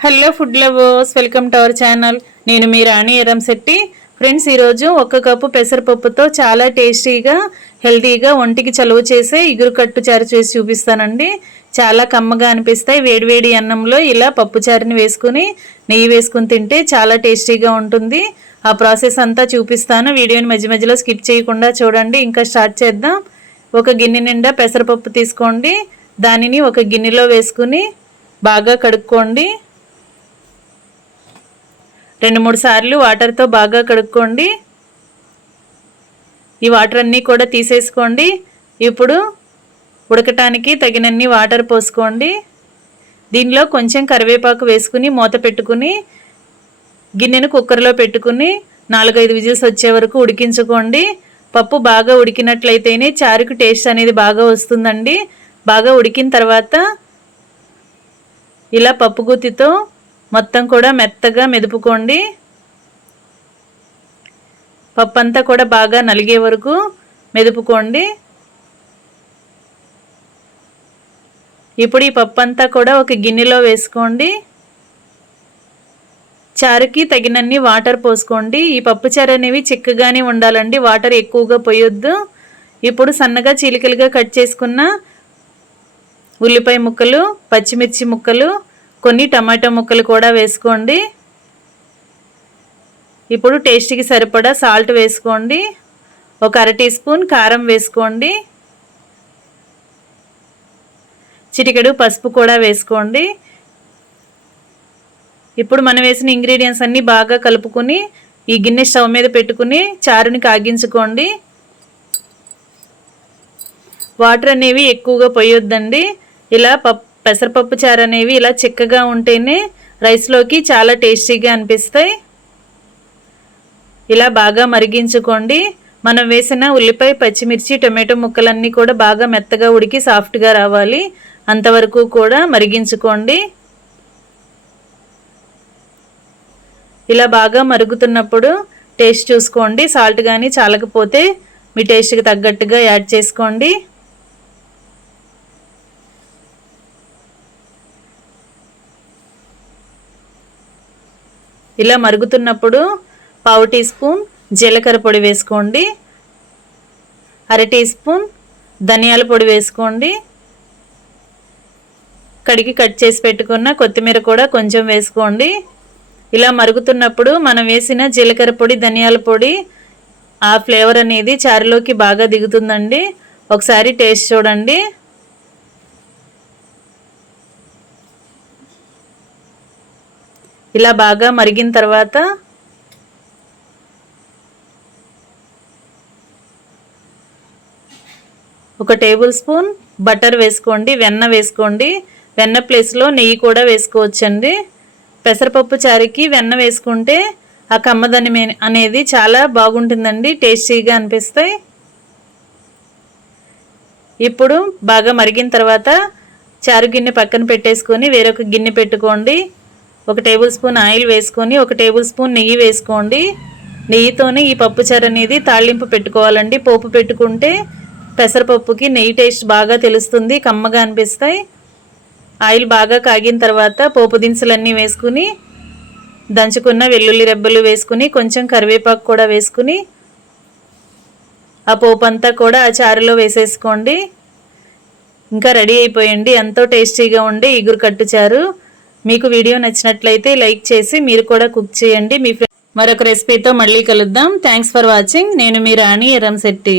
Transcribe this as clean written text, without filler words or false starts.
Hello food lovers, welcome to our channel. నేను మీ రాణి Eramsetti. Friends, ఈరోజు 1 cup పెసరపప్పుతో చాలా టేస్టీగా హెల్తీగా ఒంటికి చలువ చేసే ఇగురుకట్టు చారు చేసి చూపిస్తానండి. చాలా కమ్మగా అనిపిస్తాయి. వేడివేడి అన్నంలో ఇలా పప్పు చారుని వేసుకుని నెయ్యి వేసుకుని తింటే చాలా టేస్టీగా ఉంటుంది. ఆ ప్రాసెస్ అంతా చూపిస్తాను. వీడియోని మధ్య మధ్యలో స్కిప్ చేయకుండా చూడండి. ఇంకా స్టార్ట్ చేద్దాం. ఒక గిన్నె నిండా పెసరపప్పు తీసుకోండి. దానిని ఒక గిన్నెలో వేసుకుని బాగా కడుక్కోండి. 2-3 సార్లు వాటర్తో బాగా కడుక్కోండి. ఈ వాటర్ అన్నీ కూడా తీసేసుకోండి. ఇప్పుడు ఉడకటానికి తగినన్ని వాటర్ పోసుకోండి. దీనిలో కొంచెం కరివేపాకు వేసుకుని మూత పెట్టుకుని గిన్నెను కుక్కర్లో పెట్టుకుని 4-5 విజిల్స్ వచ్చే వరకు ఉడికించుకోండి. పప్పు బాగా ఉడికినట్లయితేనే చారుకు టేస్ట్ అనేది బాగా వస్తుందండి. బాగా ఉడికిన తర్వాత ఇలా పప్పు గుత్తితో మొత్తం కూడా మెత్తగా మెదుపుకోండి. పప్పు అంతా కూడా బాగా నలిగే వరకు మెదుపుకోండి. ఇప్పుడు ఈ పప్పు అంతా కూడా ఒక గిన్నెలో వేసుకోండి. చారుకి తగినన్ని వాటర్ పోసుకోండి. ఈ పప్పు చారు అనేవి చిక్కగానే ఉండాలండి, వాటర్ ఎక్కువగా పోయొద్దు. ఇప్పుడు సన్నగా చీలికలుగా కట్ చేసుకున్న ఉల్లిపాయ ముక్కలు, పచ్చిమిర్చి ముక్కలు, కొన్ని టమాటో ముక్కలు కూడా వేసుకోండి. ఇప్పుడు టేస్ట్కి సరిపడా సాల్ట్ వేసుకోండి. ఒక 1/2 టీ స్పూన్ కారం వేసుకోండి. చిటికెడు పసుపు కూడా వేసుకోండి. ఇప్పుడు మనం వేసిన ఇంగ్రీడియంట్స్ అన్నీ బాగా కలుపుకొని ఈ గిన్నె స్టవ్ మీద పెట్టుకుని చారుని కాగించుకోండి. వాటర్ అనేవి ఎక్కువగా పోయొద్దండి. ఇలా పెసరపప్పు చారు అనేవి ఇలా చిక్కగా ఉంటేనే రైస్లోకి చాలా టేస్టీగా అనిపిస్తాయి. ఇలా బాగా మరిగించుకోండి. మనం వేసిన ఉల్లిపాయ, పచ్చిమిర్చి, టొమాటో ముక్కలన్నీ కూడా బాగా మెత్తగా ఉడికి సాఫ్ట్గా రావాలి. అంతవరకు కూడా మరిగించుకోండి. ఇలా బాగా మరుగుతున్నప్పుడు టేస్ట్ చూసుకోండి. సాల్ట్ కానీ చాలకపోతే మీ టేస్ట్కి తగ్గట్టుగా యాడ్ చేసుకోండి. ఇలా మరుగుతున్నప్పుడు 1/2 టీ స్పూన్ జీలకర్ర పొడి వేసుకోండి. 1/2 టీ స్పూన్ ధనియాల పొడి వేసుకోండి. కడిగి కట్ చేసి పెట్టుకున్న కొత్తిమీర కూడా కొంచెం వేసుకోండి. ఇలా మరుగుతున్నప్పుడు మనం వేసిన జీలకర్ర పొడి, ధనియాల పొడి ఆ ఫ్లేవర్ అనేది చారులోకి బాగా దిగుతుందండి. ఒకసారి టేస్ట్ చూడండి. ఇలా బాగా మరిగిన తర్వాత ఒక టేబుల్ స్పూన్ బటర్ వేసుకోండి. వెన్న వేసుకోండి. వెన్న ప్లేస్లో నెయ్యి కూడా వేసుకోవచ్చండి. పెసరపప్పు చారుకి వెన్న వేసుకుంటే ఆ కమ్మదనం అనేది చాలా బాగుంటుందండి, టేస్టీగా అనిపిస్తాయి. ఇప్పుడు బాగా మరిగిన తర్వాత చారు గిన్నె పక్కన పెట్టేసుకొని వేరొక గిన్నె పెట్టుకోండి. 1 టేబుల్ స్పూన్ ఆయిల్ వేసుకొని 1 టేబుల్ స్పూన్ నెయ్యి వేసుకోండి. నెయ్యితోనే ఈ పప్పు చారు అనేది తాళింపు పెట్టుకోవాలండి. పోపు పెట్టుకుంటే పెసరపప్పుకి నెయ్యి టేస్ట్ బాగా తెలుస్తుంది, కమ్మగా అనిపిస్తాయి. ఆయిల్ బాగా కాగిన తర్వాత పోపు దినుసులన్నీ వేసుకుని దంచుకున్న వెల్లుల్లి రెబ్బలు వేసుకుని కొంచెం కరివేపాకు కూడా వేసుకుని ఆ పోపు అంతా కూడా ఆ చారులో వేసేసుకోండి. ఇంకా రెడీ అయిపోయండి ఎంతో టేస్టీగా ఉండే ఇగురుకట్టు చారు. మీకు వీడియో నచ్చినట్లయితే లైక్ చేసి మీరు కూడా కుక్ చేయండి. మరొక రెసిపీతో మళ్ళీ కలుద్దాం. Thanks for watching. నేను మీ రాణి ఎరంశెట్టి.